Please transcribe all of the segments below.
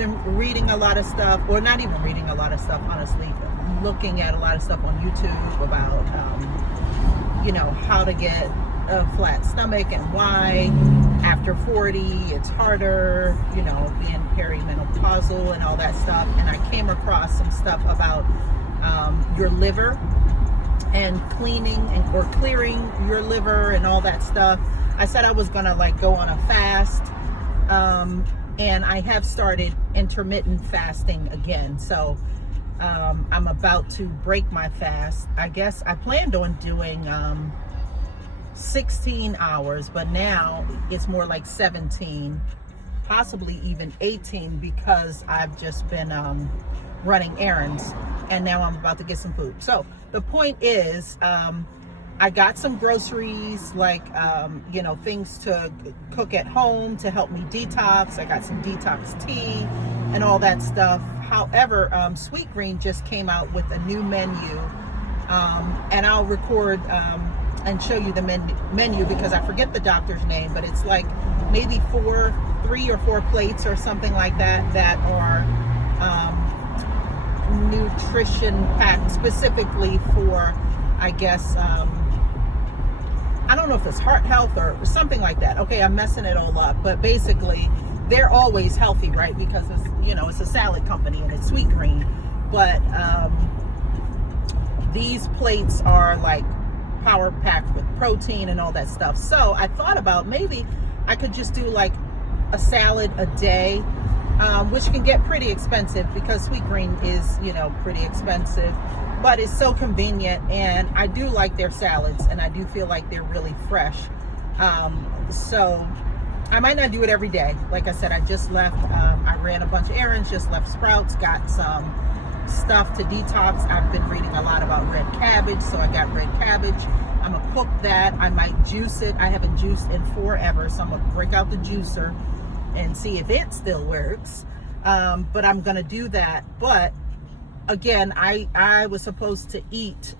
been reading a lot of stuff, or not even reading a lot of stuff, honestly, looking at a lot of stuff on YouTube about, how to get a flat stomach and why after 40 it's harder, being perimenopausal and all that stuff. And I came across some stuff about your liver and cleaning or clearing your liver and all that stuff. I said I was gonna go on a fast, and I have started intermittent fasting again. So I'm about to break my fast. I guess I planned on doing 16 hours, but now it's more like 17, possibly even 18, because I've just been running errands, and now I'm about to get some food. So the point is, I got some groceries, things to cook at home to help me detox. I got some detox tea and all that stuff. However, Sweetgreen just came out with a new menu, and I'll record and show you the menu because I forget the doctor's name, but it's like maybe 3 or 4 plates or something like that are nutrition packed specifically for, I guess, I don't know if it's heart health or something like that. Okay, I'm messing it all up, but basically they're always healthy, right? Because it's, it's a salad company and it's Sweetgreen, but these plates are like power packed with protein and all that stuff. So I thought about maybe I could just do like a salad a day, which can get pretty expensive because Sweetgreen is, pretty expensive, but it's so convenient, and I do like their salads, and I do feel like they're really fresh. So I might not do it every day. Like I said, I just left, I ran a bunch of errands, just left Sprouts, got some stuff to detox. I've been reading a lot about red cabbage, so I got red cabbage. I'm gonna cook that. I might juice it. I haven't juiced in forever, so I'm gonna break out the juicer and see if it still works. But I'm gonna do that. But again, I was supposed to eat,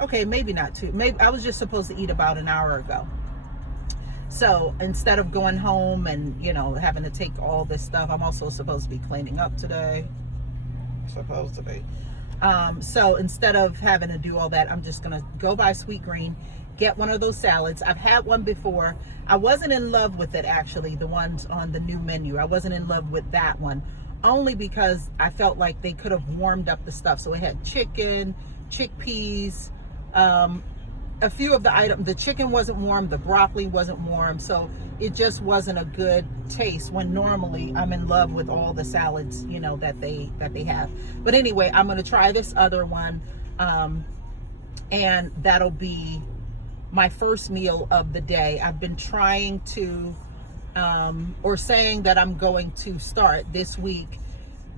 okay, maybe not two, maybe I was just supposed to eat about an hour ago. So instead of going home and, having to take all this stuff, I'm also supposed to be cleaning up today. Supposed to be. So instead of having to do all that, I'm just gonna go buy Sweetgreen, get one of those salads. I've had one before. I wasn't in love with it, actually, the ones on the new menu. I wasn't in love with that one, only because I felt like they could have warmed up the stuff. So it had chicken, chickpeas, a few of the items. The chicken wasn't warm, the broccoli wasn't warm, so it just wasn't a good taste, when normally I'm in love with all the salads, that they have. But anyway, I'm going to try this other one, and that'll be my first meal of the day. I've been trying to, or saying that I'm going to start this week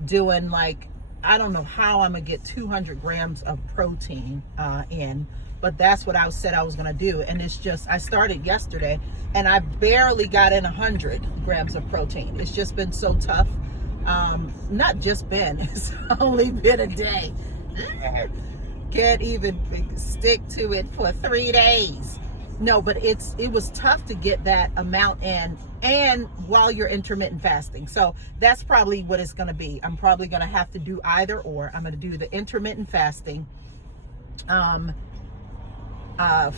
doing, I don't know how I'm going to get 200 grams of protein in, but that's what I said I was going to do. And it's just, I started yesterday and I barely got in 100 grams of protein. It's just been so tough. Not just been, it's only been a day. Can't even stick to it for 3 days. No, but it was tough to get that amount in, and while you're intermittent fasting. So that's probably what it's going to be. I'm probably going to have to do either or. I'm going to do the intermittent fasting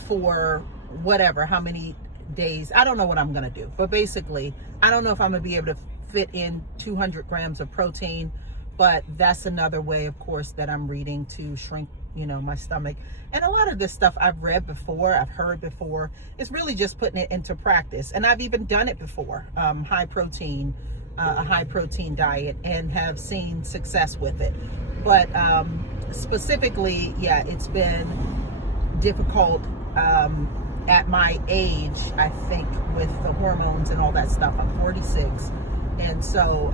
for whatever, how many days. I don't know what I'm going to do. But basically, I don't know if I'm going to be able to fit in 200 grams of protein. But that's another way, of course, that I'm reading to shrink, my stomach. And a lot of this stuff I've read before, I've heard before. It's really just putting it into practice. And I've even done it before, a high protein diet, and have seen success with it. But specifically, yeah, it's been difficult at my age, I think, with the hormones and all that stuff. I'm 46. And so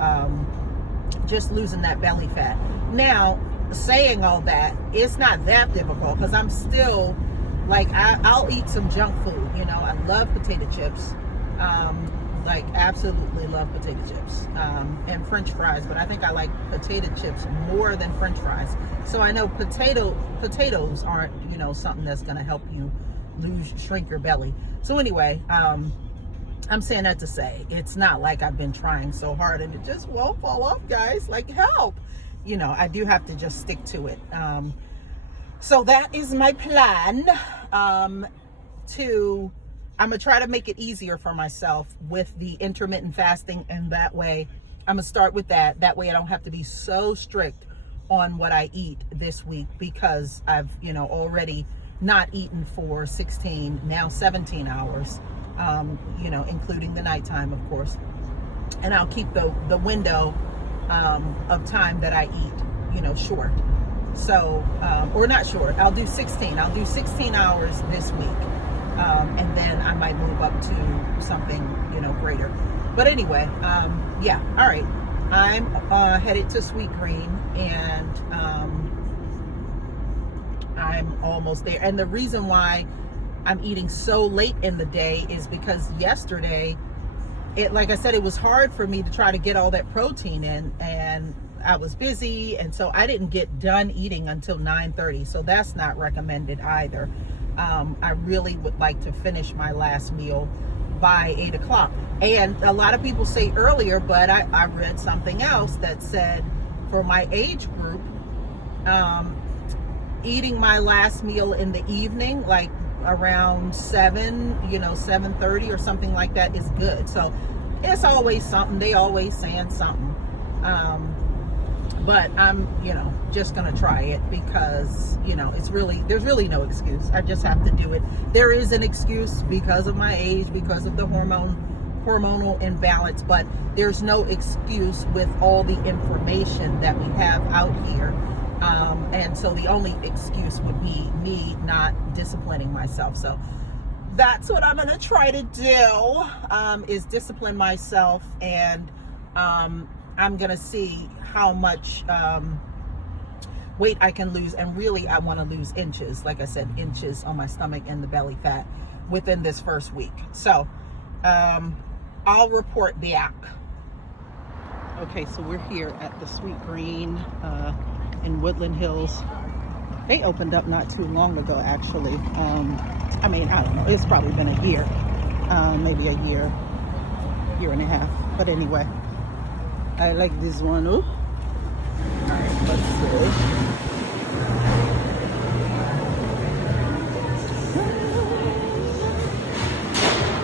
just losing that belly fat. Now, saying all that, it's not that difficult, because I'm still I'll eat some junk food. I love potato chips, absolutely love potato chips, and French fries, but I think I like potato chips more than French fries. So I know potatoes aren't something that's going to help you shrink your belly. So anyway, I'm saying that to say it's not like I've been trying so hard and it just won't fall off, guys. Like, help. You know, I do have to just stick to it. So that is my plan. I'm gonna try to make it easier for myself with the intermittent fasting, and that way I'm gonna start with that. That way I don't have to be so strict on what I eat this week, because I've, you know, already not eaten for 16, now 17 hours, you know, including the nighttime, of course. And I'll keep the window of time that I eat, you know, short. So, or not short, I'll do 16 hours this week. And then I might move up to something, you know, greater. But anyway, yeah, all right. I'm headed to Sweetgreen, and I'm almost there. And the reason why I'm eating so late in the day is because yesterday, like I said, it was hard for me to try to get all that protein in, and I was busy, and so I didn't get done eating until 9:30. So that's not recommended either. I really would like to finish my last meal by 8 o'clock. And a lot of people say earlier, but I read something else that said for my age group, eating my last meal in the evening, like around 7, you know, 7:30 or something like that, is good. So it's always something. They always saying something. But I'm, you know, just gonna try it because, you know, there's really no excuse. I just have to do it. There is an excuse because of my age, because of the hormonal imbalance, but there's no excuse with all the information that we have out here. And so the only excuse would be me not disciplining myself. So that's what I'm gonna try to do, is discipline myself, and I'm gonna see how much weight I can lose. And really, I want to lose inches, like I said, inches on my stomach and the belly fat within this first week. So I'll report back. Okay, so we're here at the Sweetgreen in Woodland Hills. They opened up not too long ago, actually. I mean, I don't know, it's probably been a year, maybe a year and a half, but anyway, I like this one. Ooh. All right, let's see.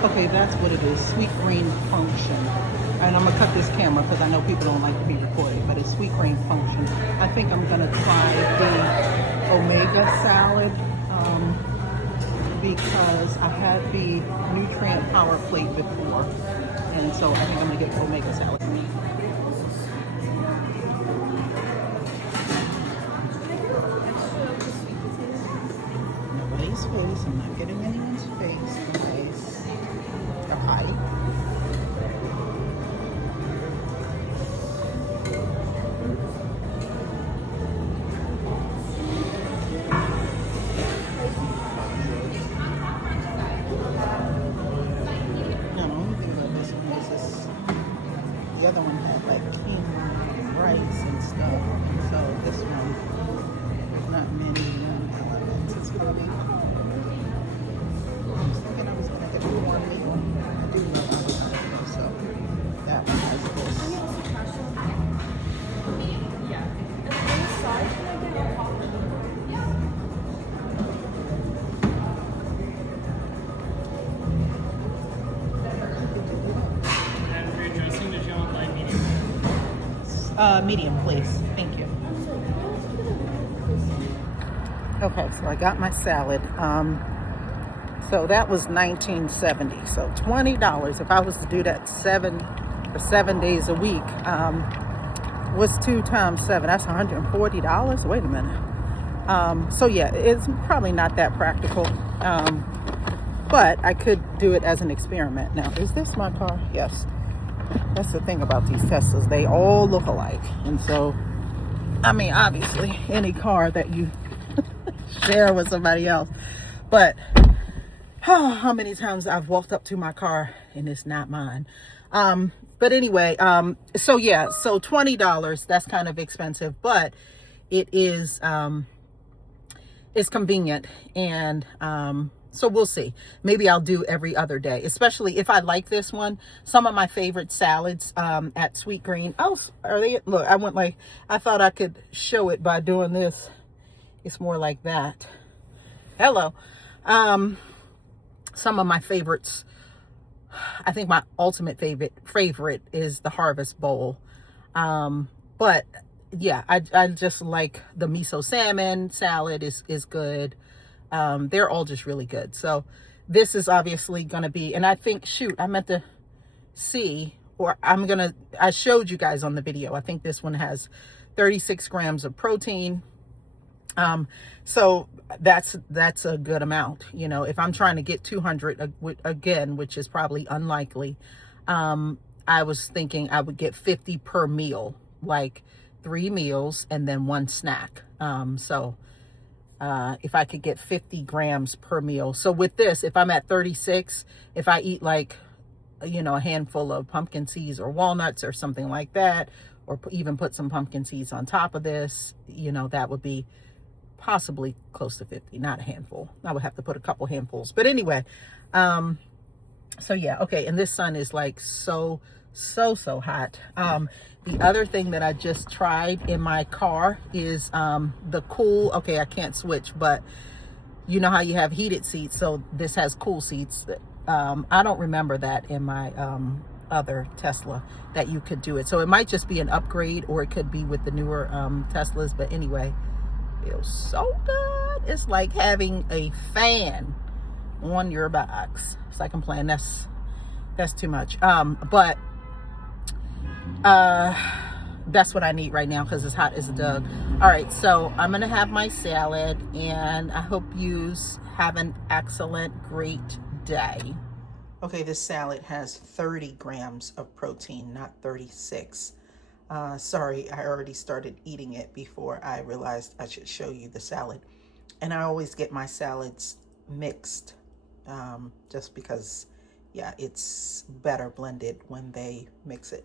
Okay, that's what it is. Sweetgreen Function. And I'm gonna cut this camera because I know people don't like to be recorded, but it's Sweetgreen Function. I think I'm gonna try the omega salad because I had the nutrient power plate before, and so I think I'm gonna get omega salad. Nobody's face. I'm not getting anyone's face, guys. Hi. The other one had like quinoa, rice and stuff. So this one, there's not many elements. It's gonna be. I was thinking I was gonna get more meat. I do love avocado, so that one has this. Medium, please. Thank you. Okay, so I got my salad. So that was $19.70. So $20. If I was to do that 7 days a week, what's 2 times 7? That's $140. Wait a minute. So yeah, it's probably not that practical. But I could do it as an experiment. Now, is this my car? Yes. That's the thing about these Teslas. They all look alike. And so, I mean, obviously, any car that you share with somebody else. But how many times I've walked up to my car and it's not mine. But anyway, so yeah, so $20, that's kind of expensive, but it is, it's convenient. And So we'll see. Maybe I'll do every other day, especially if I like this one. Some of my favorite salads at Sweetgreen. Oh, are they? Look, I went like, I thought I could show it by doing this. It's more like that. Hello. Some of my favorites, I think my ultimate favorite is the Harvest Bowl. But yeah, I just like the miso salmon salad is good. They're all just really good. So this is obviously going to be, and I think, shoot, I meant to see, or I showed you guys on the video. I think this one has 36 grams of protein. So that's a good amount. You know, if I'm trying to get 200 again, which is probably unlikely, I was thinking I would get 50 per meal, like 3 meals and then 1 snack. If I could get 50 grams per meal. So with this, if I'm at 36, if I eat like, you know, a handful of pumpkin seeds or walnuts or something like that, or even put some pumpkin seeds on top of this, you know, that would be possibly close to 50, not a handful. I would have to put a couple handfuls. But anyway, so yeah, okay. And this sun is like so hot. The other thing that I just tried in my car is the cool, okay, I can't switch, but you know how you have heated seats, so this has cool seats. I don't remember that in my other Tesla that you could do it. So it might just be an upgrade, or it could be with the newer Teslas. But anyway, feels so good. It's like having a fan on your box. It's like I'm playing. That's too much. But that's what I need right now because it's hot as a dog. All right, so I'm gonna have my salad, and I hope you have an excellent, great day. Okay, this salad has 30 grams of protein, not 36. Sorry, I already started eating it before I realized I should show you the salad. And I always get my salads mixed, just because, yeah, it's better blended when they mix it.